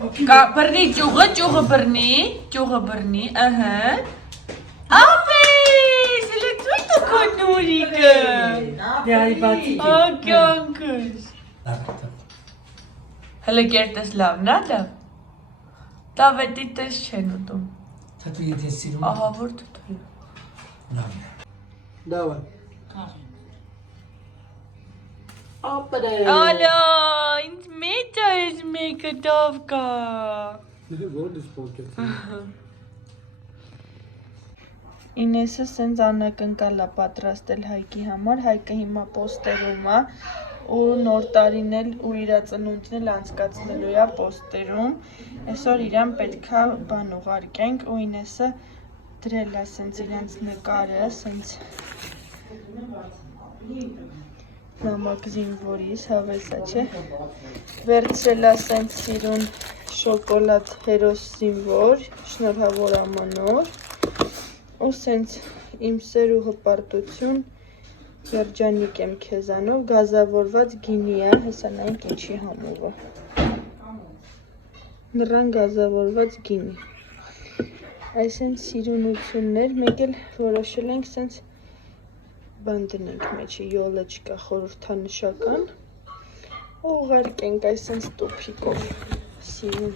Բռնի ճյուղը բռնի, ըհը։ Ապես, էլի դու քո նուրիկը։ Դե բացի։ Ակյանքս։ Հələ կերտես լավն է դա։ Դավեթի տես չեն ուտում։ Թաթու եթե սիրում։ Ահա որ թթու։ Լավն է։ Դավա։ Ապրե։ Ալա, ինձ մեջ այս մեկը դավ կա։ Որն է սպորտը։ Ինեսը սենց անակնկալ է պատրաստել Հայկի համար, Հայկը հիմա պոստերում է ու նոր տարին էլ ու իր ծնունդն էլ անցկացնելու է պոստերում։ Այսօր իրան պետքա բան ուղարկենք ու Ինեսը դրել է սենց իրանց նկարը, սենց նամակ զինվորից, հավեսա չէ, վերցրել է սենց սիրուն շոկոլադ հերոս զինվոր, շնորհավոր ամանոր ու սենց իմ սեր ու հպարտություն երջանիկ եմ քեզանով, գազավորված գինի է, հեսա նայենք ինչի համով է, նռան գազավորված գինի, այս են սիրունություններ, մեկ էլ որոշել ենք սենց բան դնենք մեջի, յոլեչկա խորհրդանշական ու ուղարկենք այս սենց տոփիկով սիրուն,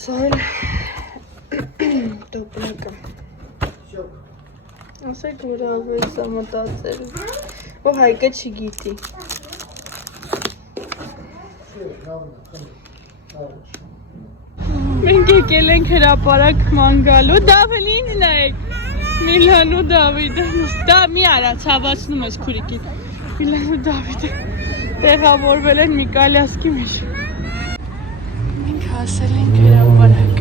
սա էլ տոպնակը ասեք, որ ավես է մտածել, ու Հայկը չգիտի։ Մենք եկել ենք հրապարակ մանգալու, Դավել ինձ նայեք, Միլան ու Դավիդը, դա մի արա ցավացնում ես քուրիկին, Միլան ու Դավիդը տեղավորվել են մի կալյասկի մեջ։ Մենք հասել ենք հրապարակ։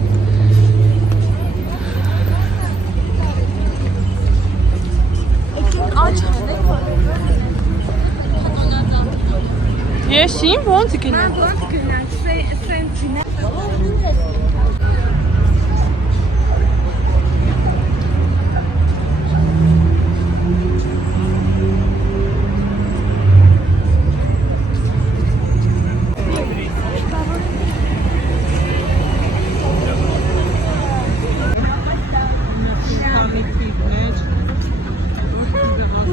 Ես իմ ոնց գնանք։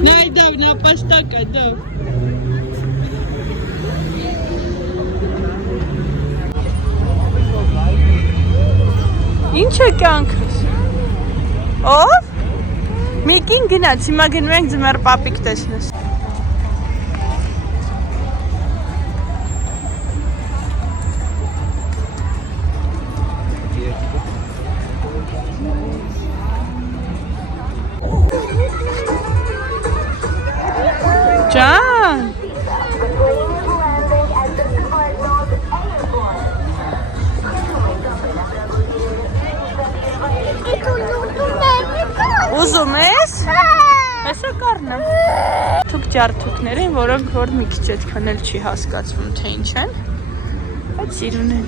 Նայ դավ, նապաստակա դավ։ Ինչ է կյանքս։ Ով։ Մեկին գնաց, հիմա գնում ենք ձմեռ պապիկ տեսնես։ Ջան։ Ուզում ես։ Հեսա կառնեմ։ Թուք ջարդուկներ են, որոնք որ մի քիչ այդքան էլ չի հասկացվում, թե ինչ են, բայց սիրուն են։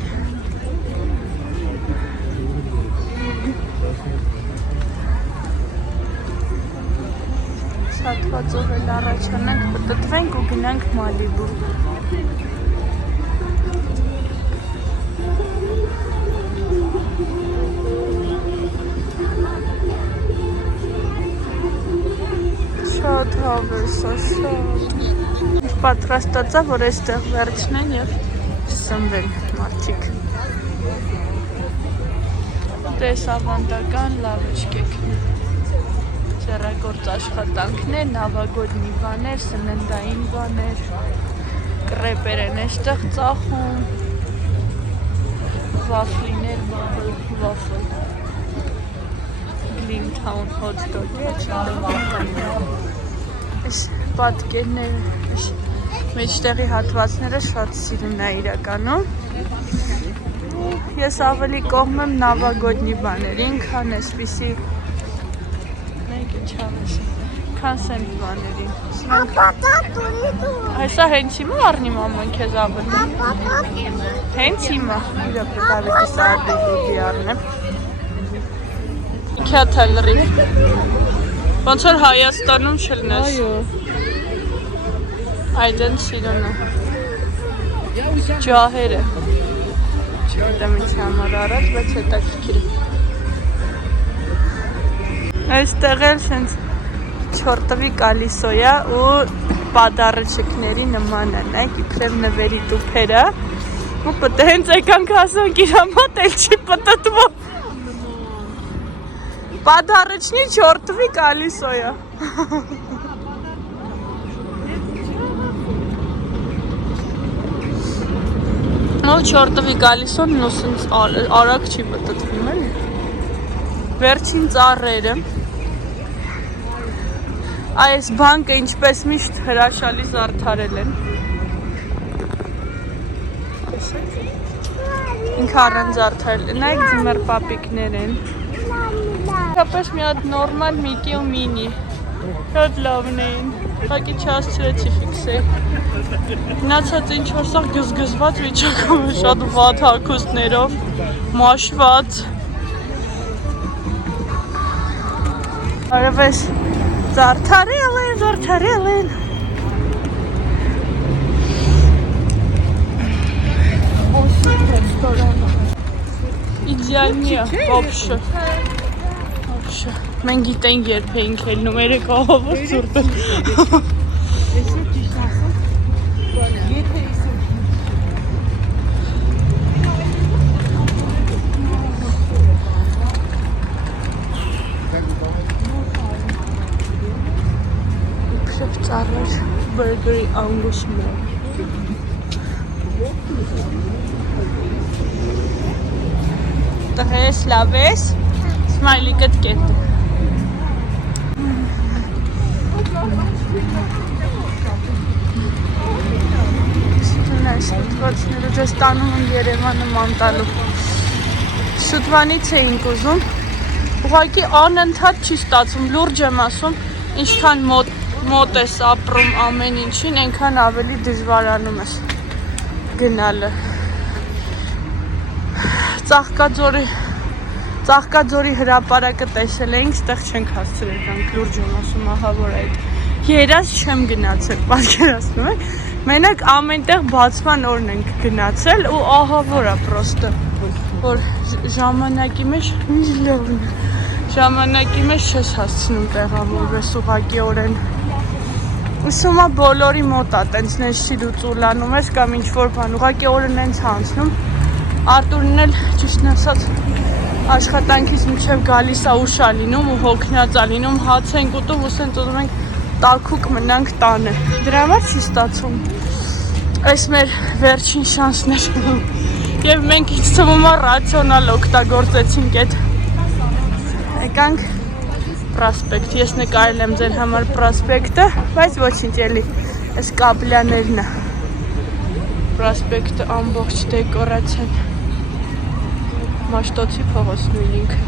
Սատվածով էլ առաջանանք, պտտվենք ու գնանք Մալիբու։ Շատ հավես է, շատ։ Պատրաստած է, որ այստեղ վերջնեն և սնվեն մարդիկ։ Տես ավանդական լավեջկեքն է։ Ձեռագործ աշխատանքներ, նավագոտնի բաներ, սննդային բաներ, կրեպեր են այստեղ ծախում, վաֆլիներ, վաֆլ, Glimtown hot dog, այս պատկերները, մեջտեղի հատվածները շատ սիրուն է իրականում, ես ավելի կողմ եմ նավագոտնի բաներին, քան այսպիսի Քան սենց բաներին։ Այսա հենց հիմա առնիմ աման քեզ ավելի։ Հենց հիմա։ Իրա պետավետի սարդիդի առնեմ։ Իքյաթա լրի։ Ոնց որ Հայաստանում չլնես։ Այո։ Այդեն սիրուն է։ ջահերը։ Չգիտեմ ինչ համար առած, բայց հետաքրքիր է։ Այստեղ էլ սենց չորտվի կալիսոյա ու պադարычկների նման են, այք իբրև նվերի տուփերը։ Ու պտը հենց եկանք ասանք իրա մոտ էլ չի պտտվում։ Պադարычնի չորտվի կալիսոյա։ Ո չորտվի կալիսոն ու սենց արագ չի պտտվում էլի։ Վերջին ծառերը։ Այս բանկը ինչպես միշտ հրաշալի զարդարել են։ Ինքը առանց զարդարել, նայք ձմեռ պապիկներ են։ Կապես մի հատ նորմալ միկի ու մինի։ Հոտ լավն էին, հակի չասցրեցի ֆիքսել։ Գնացած ինչ-որ սաղ գզգզված վիճակում է շատ վատ հագուստներով, մաշված։ Արևես զարդարել են։ Իդեալնիա, ոբշը։ Մենք գիտենք երբ էինք ելնում, երեկով սուրտը։ Իբրև ծառեր բերգերի անգուսում է։ Տղես, լավ ես, սմայլի կտկետ։ Շուտվացները ձեզ տանում եմ Երևանը մանտալու։ Շուտվանից էինք ուզում, ուղղակի անընդհատ չի ստացում, լուրջ եմ ասում, ինչքան մոտ ես ապրում ամեն ինչին, այնքան ավելի դժվարանում ես գնալը։ Ծաղկաձորի հրապարակը տեսել էինք, ստեղ չենք հասցրել կանք, լուրջ եմ ասում, ահա որ այդ երազ չեմ գնացել, պատկերացնում եք, մենակ ամենտեղ բացման օրն ենք գնացել ու ահա որ է պրոստը, որ ժամանակի մեջ չես հասցնում տեղավորվես ուղղակիորեն։ Ուսում է բոլորի մոտ է, տենց նենց չի լուծուլանում ես կամ ինչ-որ բան, ուղղակիորեն նենց հանցնում, Արտուրն էլ ճիշտն ասած աշխատանքից մինչև գալիս է ուշ է լինում ու հոգնած է լինում, հաց ենք ուտում ու սենց ուզում ենք տաքուկ մնանք տանը։ Դրա համար չի ստացում։ Այս մեր վերջին շանսներ։ Եվ մենք ինչ թվում է ռացիոնալ օգտագործեցինք այդ։ Եկանք պրոսպեկտ։ Ես նկարել եմ ձեր համար պրոսպեկտը, բայց ոչինչ էլի, այս կապլյաներն է։ Պրոսպեկտը ամբողջ դեկորացիան։ Մաշտոցի փողոցն ու ինքը։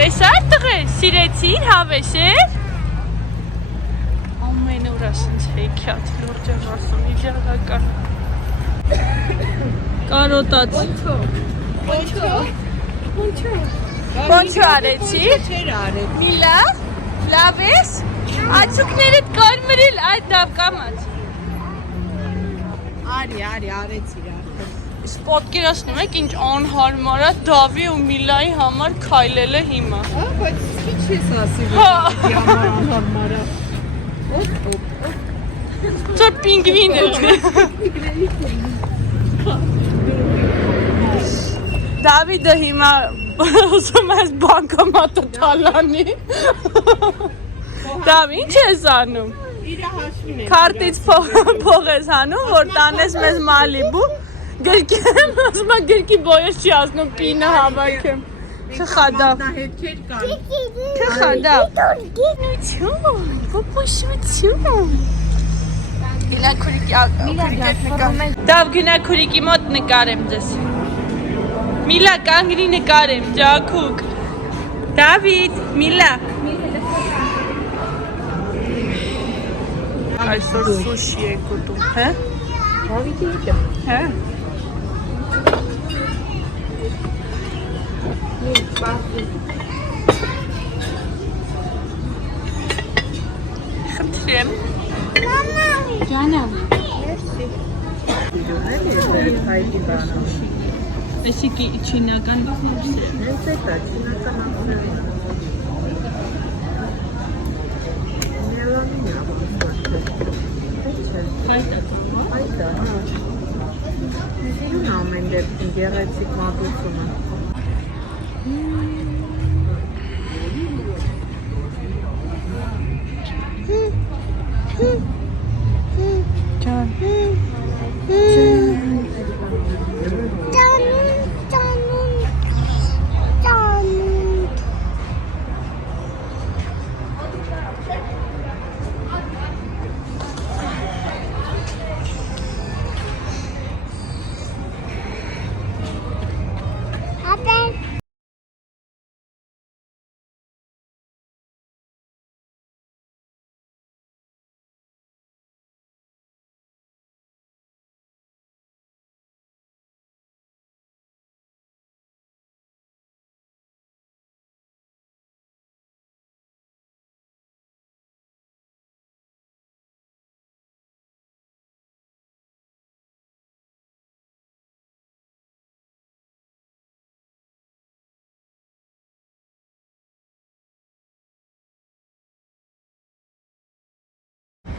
Տեսա՞ր տղեր, սիրեցին, հավես էր։ Ամեն ուր ասենց հեքիաթ, լուրջ եմ ասում, իդեալական։ Կարոտած։ Պոնչո արեցի։ Միլա, լավ ես։ Աչուկներդ կարմրել այդ դավ կամած։ Արի, արեցի։ Պատկերացնում եք ինչ անհարմար է Դավի ու Միլայի համար քայլելը հիմա։ Բայց ինչ ես ասի, որ համար անհարմար է։ Ծոր պինգվին է։ Դավիդը հիմա ուզում ես բանկոմատը տալանի։ Դավ, ինչ ես անում։ Իրա հաշվին է։ Քարտից փող ես անում, որ տանես մեզ Մալիբու։ Գրկեմ, ասում եմ գրկի բոյես չի ասնում պինը հավաքեմ։ Խխադավ։ Հետքեր կան։ Խխադավ։ Գինություն, պոպոշություն։ Միլա քուրիկի Դավ գնա քուրիկի մոտ նկարեմ ձեզ։ Միլա կանգնի նկարեմ, ջաքուկ։ Դավիթ, Միլա։ Այսօր սուշի եք ուտում, հե? Դավիթի ինչ է։ Հե? Խնդրեմ։ Ջանամ։ Այսինքն չինական բուխնուս է։ Հենց էտա չինական ասել։ Միլանին է Հայտա։ Հայտա, հա։ Սիրուն ամեն դեպքում գեղեցիկ մատուցումը։ Ջան։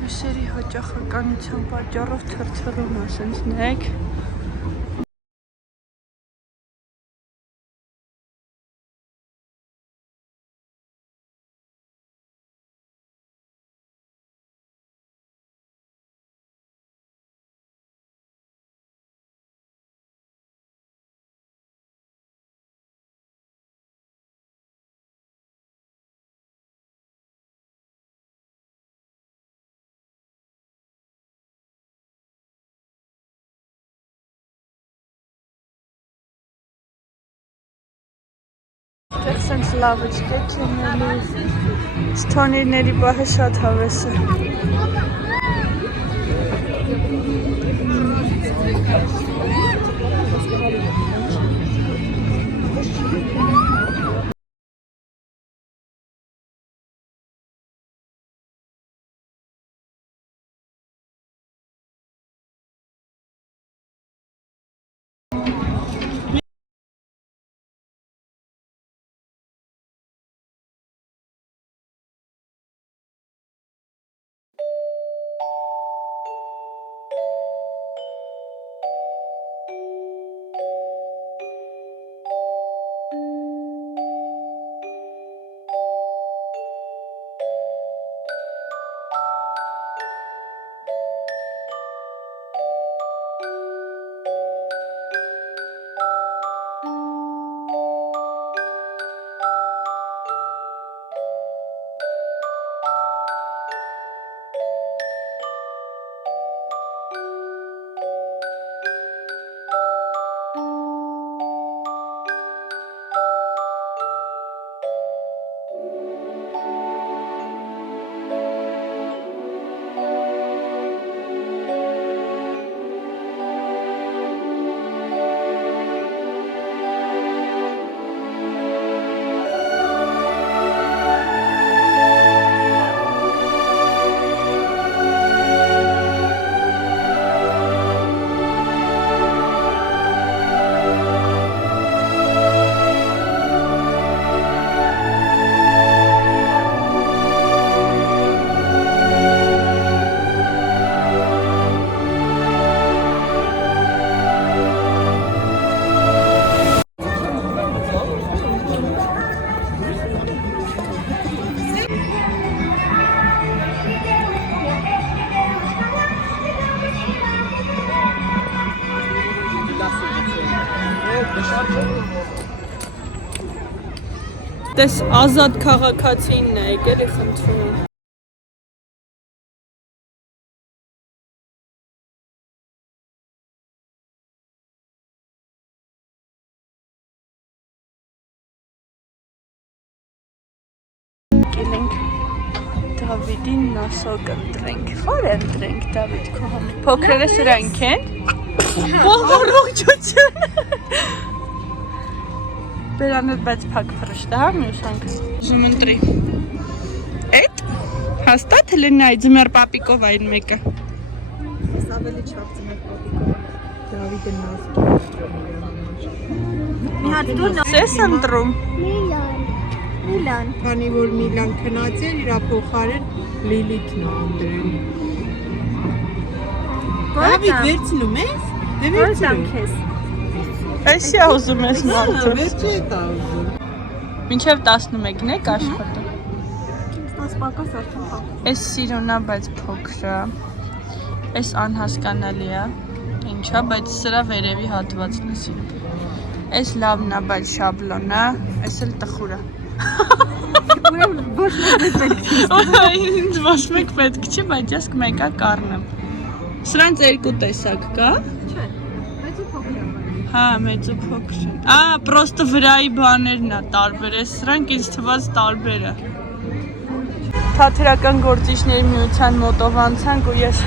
Մսերի հաճախականության պատճառով թրթռում է, ասենց նայեք։ Այդտեղ սենց լավочка չունելի, սթոնիրների բահը շատ հավես է։ Տես ազատ քաղաքացին է, եկել է խնդրում եմ։ Կելենք Դավիդին նասո կընտրենք, որ ընտրենք Դավիդ քո համար։ Փոքրերը սրանք են։ Ողջություն։ Բերանել բայց փակ ֆրշտ է, հա, մյուս անգամ։ Ուզում ընտրի։ Էդ հաստատ Հելենայի ձմեռ պապիկով այն մեկը։ Ես ավելի չափ ծմեր պապիկով։ Դավիթը նասկի։ Մի հատ դու Սես ընտրում։ Միլան։ Քանի որ Միլան քնած էր, իր փոխարեն Լիլիթն է ընտրել։ Դավիթ վերցնում ես։ Դե վերցնում քեզ։ Էսի ուզում ես մարդը։ Վերջի է տա ուզում։ Մինչև 11-ն եք աշխատում։ Ստաս պակաս արդեն փակ։ Էս սիրունա, բայց փոքր է։ Էս անհասկանալի է։ Ինչա, բայց սրա վերևի հատվածն է սիրում։ Էս լավն է, բայց շաբլոն է, էս էլ տխուր է։ Ուրեմն ոչ մեկ պետք չի։ Ինձ ոչ մեկ պետք չի, բայց ես կմեկա կառնեմ։ Սրանց երկու տեսակ կա։ Չէ։ Մեծի փոքր է։ Հա, մեծ ու փոքր են։ Պրոստը վրայի բաներն է տարբեր, էս սրանք ինձ թվաց տարբեր է։ Թատերական գործիչների միության մոտով անցանք ու ես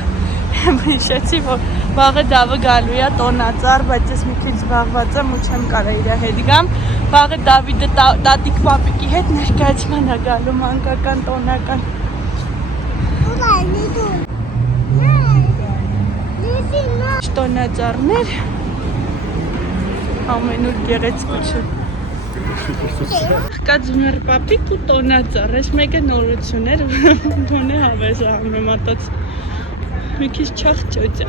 հիշեցի, որ վաղը Դավը գալու է տոնածառ, բայց ես մի քիչ զբաղված եմ ու չեմ կարող իր հետ գամ։ Վաղը Դավիթը տատիկ պապիկի հետ ներկայացման է գալու մանկական տոնական։ Տոնածառներ ամենուր գեղեցկություն։ Կա ձմեռ պապիկ ու տոնածառ, ես մեկը նորություն էր, դոնե հավես անում ատած մի քիչ չախճոց է։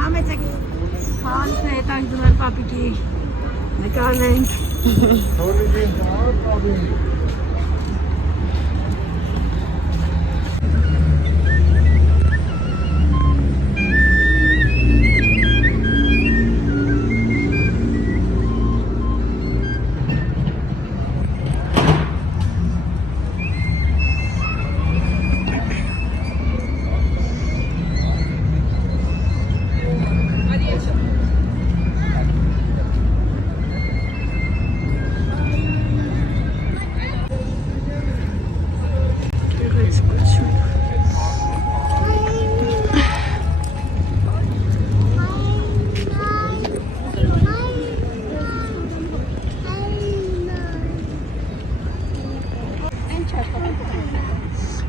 Համեցեք։ Հանցն է տանք ձմեռ պապիկի։ Նկարենք։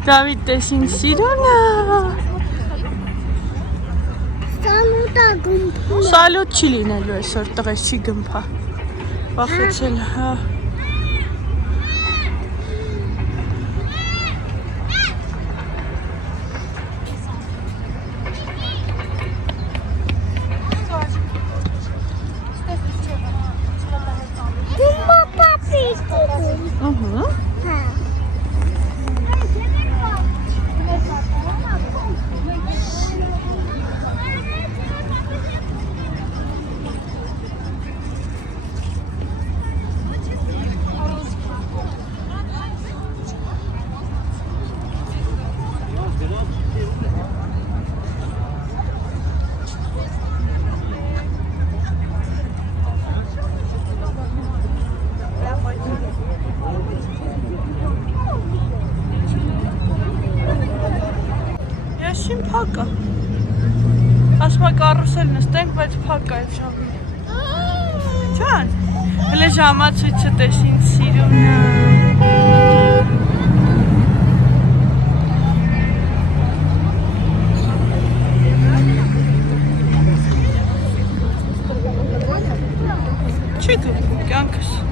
Դավիթ տեսին սիրունա։ Սալուտ չի լինելու այսօր տղես չի գմփա։ Վախեցել, հա։ Շին փակ է։ Ասում է կարուսել նստենք, բայց փակ է ժամին։ Ջան, հələ ժամացույցը տեսին սիրունա։ Չի դու, կյանքս։